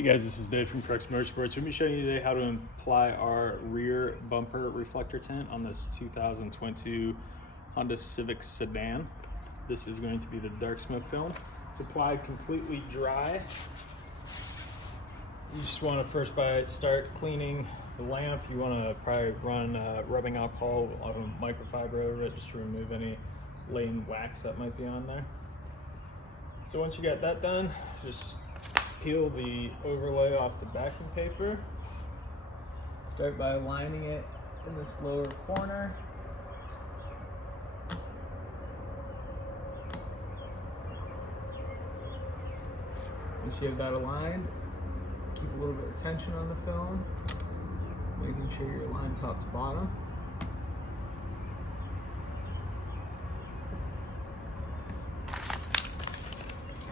Hey guys, this is Dave from Crux Motorsports. We're going to be showing you today how to apply our rear bumper reflector tint on this 2022 Honda Civic Sedan. This is going to be the dark smoke film. It's applied completely dry. You just want to first start cleaning the lamp. You want to probably run rubbing alcohol on microfiber over it just to remove any latent wax that might be on there. So once you got that done, just peel the overlay off the backing paper. Start by lining it in this lower corner. Once you have that aligned, keep a little bit of tension on the film, making sure you're aligned top to bottom.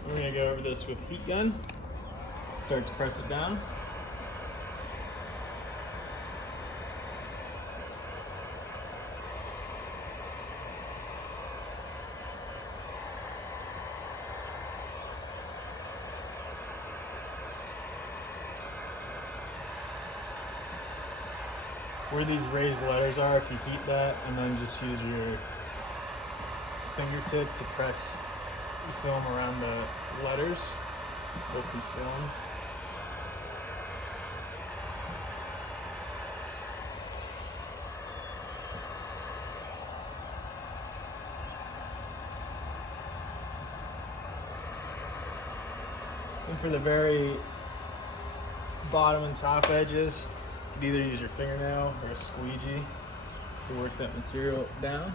We're going to go over this with heat gun. Start to press it down. Where these raised letters are, if you heat that and then just use your fingertip to press the film around the letters, open film. And for the very bottom and top edges, you could either use your fingernail or a squeegee to work that material down.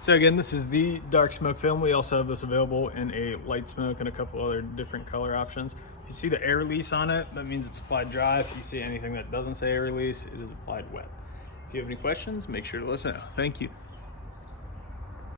So again, this is the dark smoke film. We also have this available in a light smoke and a couple other different color options. If you see the air release on it, that means it's applied dry. If you see anything that doesn't say air release, it is applied wet. If you have any questions, make sure to let us know. Thank you.